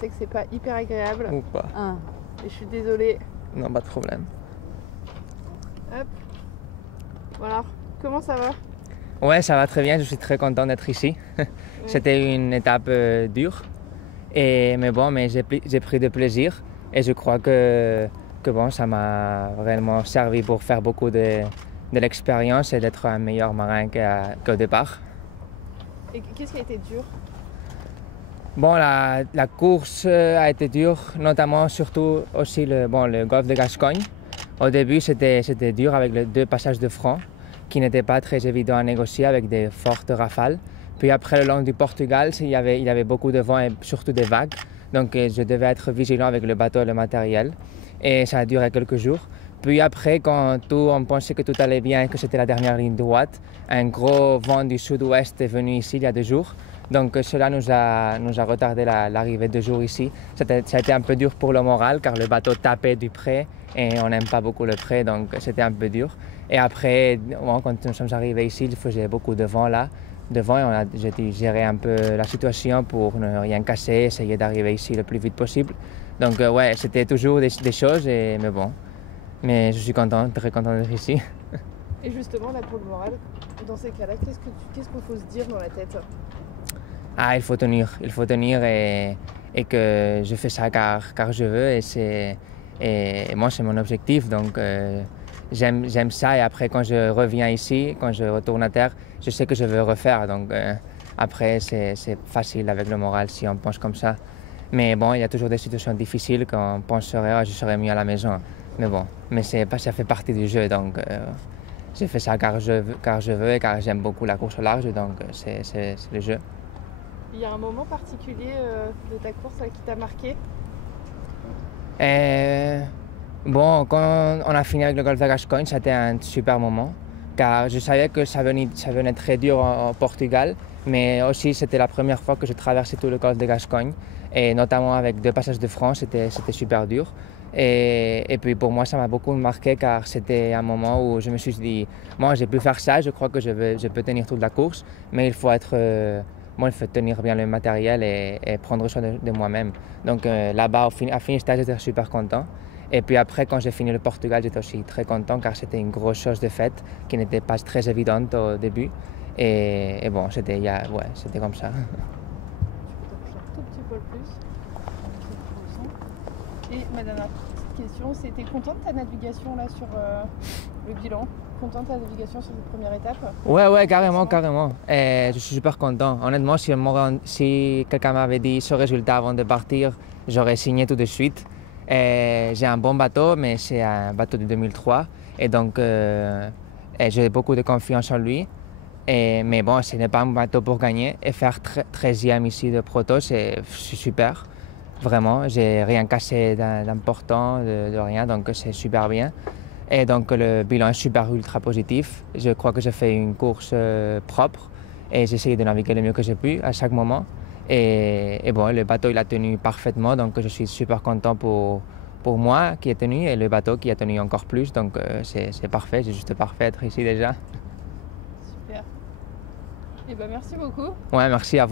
sais que c'est pas hyper agréable. Ou pas. Et je suis désolée. Non, pas de problème. Hop. Voilà. Comment ça va? Ouais, ça va très bien, je suis très content d'être ici. C'était une étape dure, mais bon, j'ai pris de plaisir et je crois que bon, ça m'a vraiment servi pour faire beaucoup de l'expérience et d'être un meilleur marin qu'au départ. Et qu'est-ce qui a été dur? Bon, la course a été dure, notamment surtout aussi le golfe de Gascogne. Au début, c'était dur avec les 2 passages de front qui n'étaient pas très évidents à négocier avec des fortes rafales. Puis après, le long du Portugal, il y avait beaucoup de vent et surtout des vagues. Donc je devais être vigilant avec le bateau et le matériel. Et ça a duré quelques jours. Puis après, quand on pensait que tout allait bien, que c'était la dernière ligne droite, un gros vent du sud-ouest est venu ici il y a 2 jours. Donc cela nous a retardé l'arrivée 2 jours ici. Ça a été un peu dur pour le moral car le bateau tapait du près et on n'aime pas beaucoup le près, donc c'était un peu dur. Et après, bon, quand nous sommes arrivés ici, il faisait beaucoup de vent là. Et j'ai dû gérer un peu la situation pour ne rien casser, essayer d'arriver ici le plus vite possible. Donc ouais, c'était toujours des choses, mais bon. Mais je suis content, très content d'être ici. Et justement, là pour le moral, dans ces cas-là, qu'est-ce qu'il faut se dire dans la tête? Ah, il faut tenir et que je fais ça car je veux et moi c'est mon objectif, donc j'aime ça et après quand je reviens ici, quand je retourne à terre, je sais que je veux refaire, donc après c'est facile avec le moral si on pense comme ça. Mais bon, il y a toujours des situations difficiles quand on penserait oh, je serais mieux à la maison, mais bon, ça fait partie du jeu, donc je fais ça car je veux et car j'aime beaucoup la course au large, donc c'est le jeu. Il y a un moment particulier de ta course qui t'a marqué? Bon, quand on a fini avec le golfe de Gascogne, c'était un super moment, car je savais que ça venait très dur au Portugal, mais aussi c'était la première fois que je traversais tout le golfe de Gascogne, et notamment avec 2 passages de front, c'était super dur. Et puis pour moi, ça m'a beaucoup marqué, car c'était un moment où je me suis dit, moi j'ai pu faire ça, je crois que je peux tenir toute la course, mais il faut être... il faut tenir bien le matériel et prendre soin de moi-même. Donc là-bas, à Finistère, j'étais super content. Et puis après, quand j'ai fini le Portugal, j'étais aussi très content car c'était une grosse chose de fête qui n'était pas très évidente au début. Et bon, c'était comme ça. Tu peux t'approcher un tout petit peu plus. Et ma dernière petite question, c'était content de ta navigation là sur le bilan? Content de ta navigation sur cette première étape? Ouais, carrément. Et je suis super content. Honnêtement, si quelqu'un m'avait dit ce résultat avant de partir, j'aurais signé tout de suite. J'ai un bon bateau, mais c'est un bateau de 2003. Et donc, j'ai beaucoup de confiance en lui. Mais bon, ce n'est pas un bateau pour gagner. Et faire 13e ici de proto, c'est super. Vraiment, j'ai rien cassé d'important, de rien, donc c'est super bien. Et donc le bilan est super ultra positif. Je crois que j'ai fait une course propre et j'ai essayé de naviguer le mieux que j'ai pu à chaque moment. Et bon, le bateau il a tenu parfaitement, donc je suis super content pour moi qui ai tenu et le bateau qui a tenu encore plus. Donc c'est parfait, c'est juste parfait d'être ici déjà. Super. Et ben merci beaucoup. Ouais, merci à vous.